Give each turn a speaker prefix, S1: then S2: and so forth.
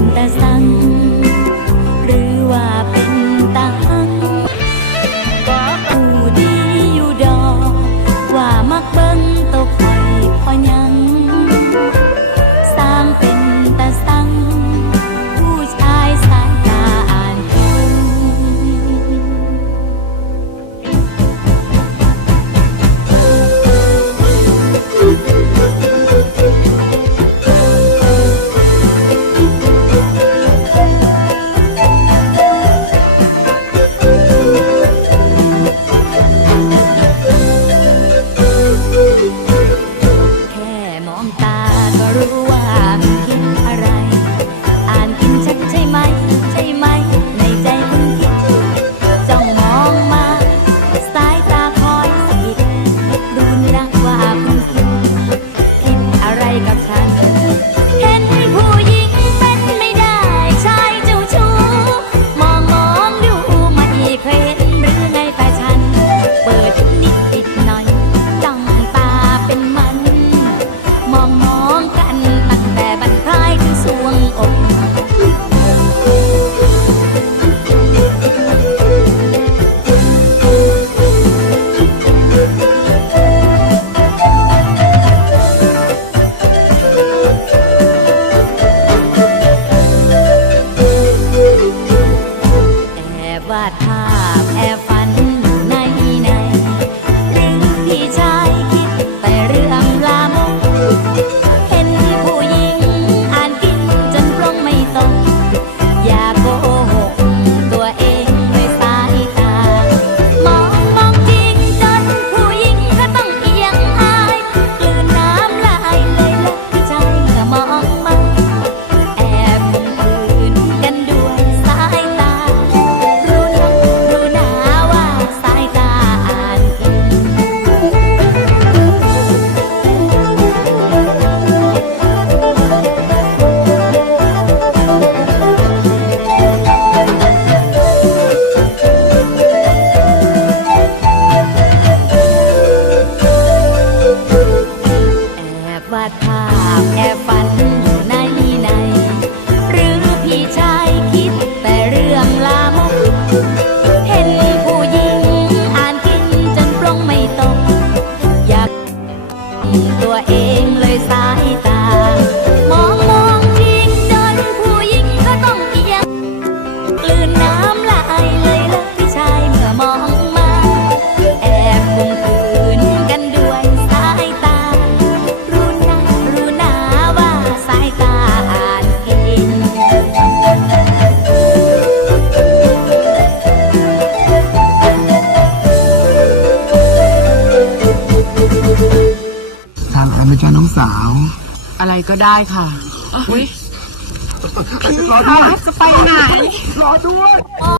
S1: cuentas tan ากแอบฝัน สาว
S2: อะไรก็ได้ค่ะอุ้ย
S1: รอด้วย
S2: จะไปไหน
S1: รอด้วย